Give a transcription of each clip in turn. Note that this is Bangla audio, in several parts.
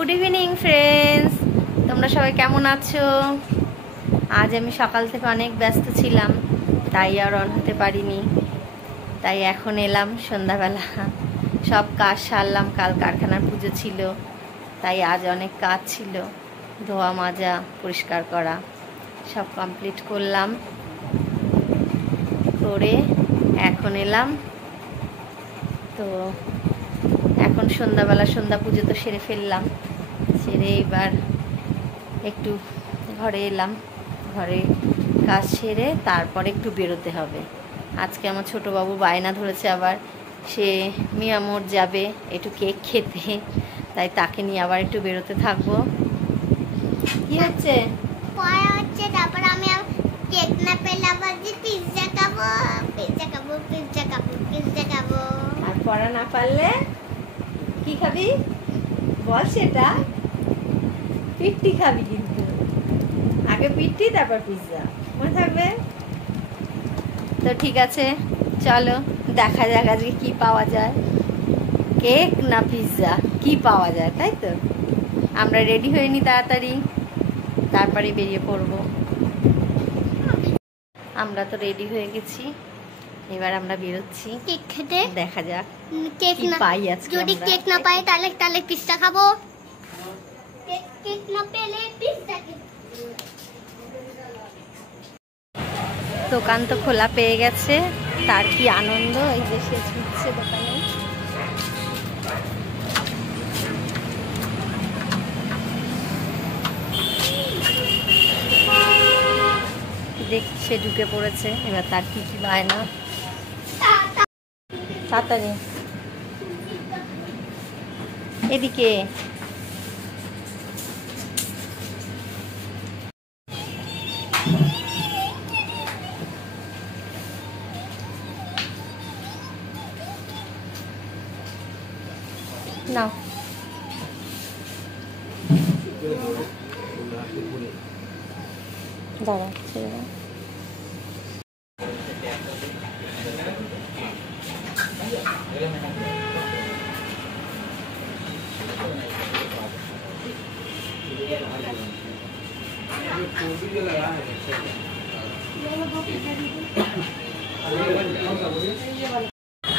গুড ইভিনিং ফ্রেন্ডস, তোমরা সবাই কেমন আছো? আজ আমি সকাল থেকে অনেক ব্যস্ত ছিলাম, তাই আর অন হতে পারিনি। তাই এখন এলাম সন্ধ্যাবেলা, সব কাজ সারলাম। কাল কারখানার পুজো ছিল, তাই আজ অনেক কাজ ছিল, ধোয়া মাজা পরিষ্কার করা সব কমপ্লিট করলাম। করে এখন এলাম। তো এখন সন্ধ্যাবেলা সন্ধ্যা পুজো তো সেরে ফেললাম, সেরে এবার একটু ঘরে এলাম। ঘরে কাজ সেরে তারপর একটু বেরোতে হবে। আজকে আমার ছোটো বাবু বায়না ধরেছে, আবার সে মিয়ামোর যাবে একটু কেক খেতে, তাই তাকে নিয়ে আবার একটু বেরোতে থাকবো। কি হচ্ছে? পড়া হচ্ছে, তারপর আমি কেক না পেলে আবার যে পিৎজা খাবো, পিৎজা খাবো, পিৎজা খাবো, পিৎজা খাবো। আর পড়া না পারলে কি খাবি বল? সেটা পিঠি খাবি, কিন্তু আগে পিঠি তারপর পিৎজা, মনে থাকবে তো? ঠিক আছে, চলো দেখা যাক আজকে কি পাওয়া যায়, কেক না পিৎজা, কি পাওয়া যায়, তাই তো? আমরা রেডি হয়ে নি তাড়াতাড়ি, তারপরে বেরিয়ে পড়বো। আমরা তো রেডি হয়ে গেছি, এবার আমরা বেরোচ্ছি কেক খেতে। দেখা যাক কেক কি না পাই আজকে। যদি কেক না পাই তাহলে পিৎজা খাবো। কেক না পেলে পিৎজা খাবো। দোকান তো খোলা পেয়ে গেছে, তার কি আনন্দ! এই যে সে ছুটছে দোকানে। দেখছে ঢুকে পড়েছে, এবার তার কি কি বায়না। তাড়াতাড়ি এদিকে। নাও, দাঁড়া, ছেড়ে দাও।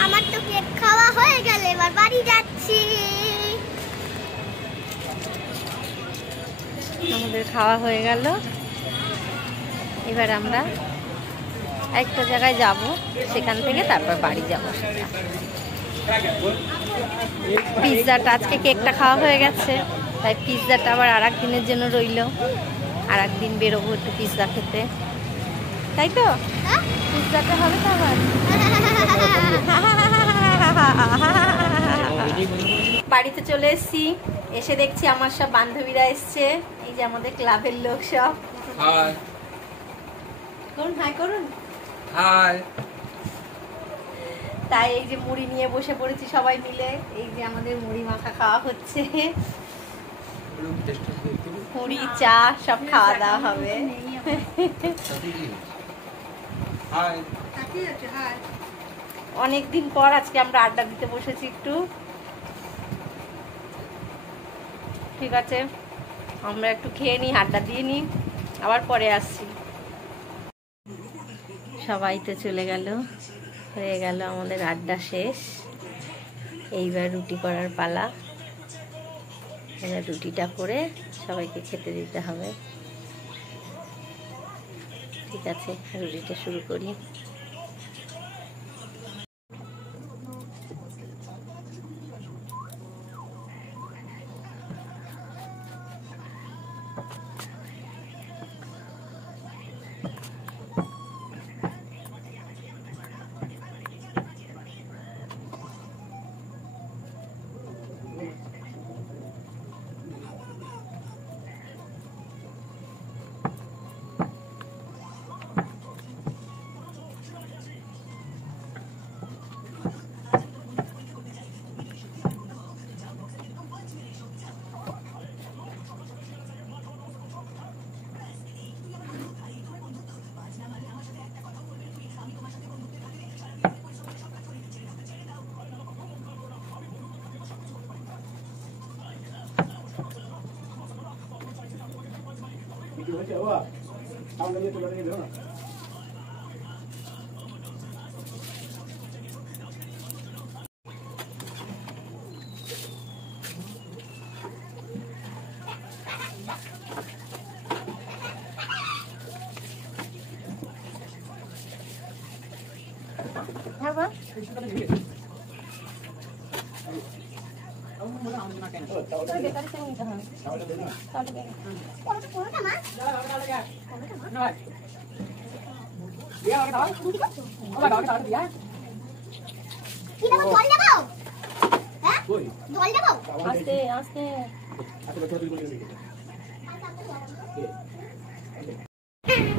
আমার তো কেক খাওয়া হয়ে গেল, এবার বাড়ি যাচ্ছি। আমাদের খাওয়া হয়ে গেল, এবার আমরা একটা জায়গায় যাব, সেখান থেকে তারপর বাড়ি যাব। পিৎজাটা, আজকে কেকটা খাওয়া হয়ে গেছে, তাই পিৎজাটা আবার আর একদিনের জন্য রইল। আর একদিন বেরোবো একটু পিৎজা খেতে, তাই তো? পিৎজাটা হবে তো আবার। বাড়িতে চলে এসেছি, এসে দেখছি আমার সব বান্ধবীরা এসছে। এই যে আমাদের ক্লাবের লোক সব। হাই করুন, হাই করুন। হাই। তাই এই যে মুড়ি নিয়ে বসে পড়েছি সবাই মিলে। এই যে আমাদের মুড়ি মাখা খাওয়া হচ্ছে, মুড়ি চা সব খাওয়া দাওয়া হবে। অনেকদিন পর আজকে আমরা আড্ডা দিতে বসেছি একটু। ঠিক আছে, আমরা একটু খেয়ে নিই, আড্ডা দিয়ে নিই, আবার পরে আসছি। সবাই তো চলে গেল, হয়ে গেল আমাদের আড্ডা শেষ। এইবার রুটি করার পালা। এবার রুটিটা করে সবাইকে খেতে দিতে হবে। ঠিক আছে, রুটিটা শুরু করি।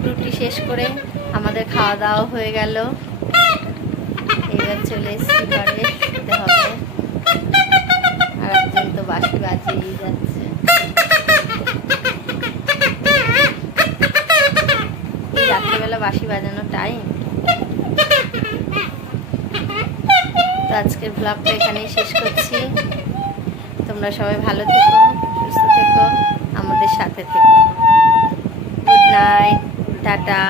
রুটি শেষ করে আমাদের খাওয়া দাওয়া হয়ে গেল। এবার চলে এসেছি ঘরে, শুতে হবে। আর একজন তো বাঁশি বাজিয়েই যাচ্ছে। এই রাত্রেবেলা বাঁশি বাজানোর টাইম। তো আজকের ব্লগটা এখানেই শেষ করছি। তোমরা সবাই ভালো থেকো, সুস্থ থেকো, আমাদের সাথে থেকো। Good night, tata.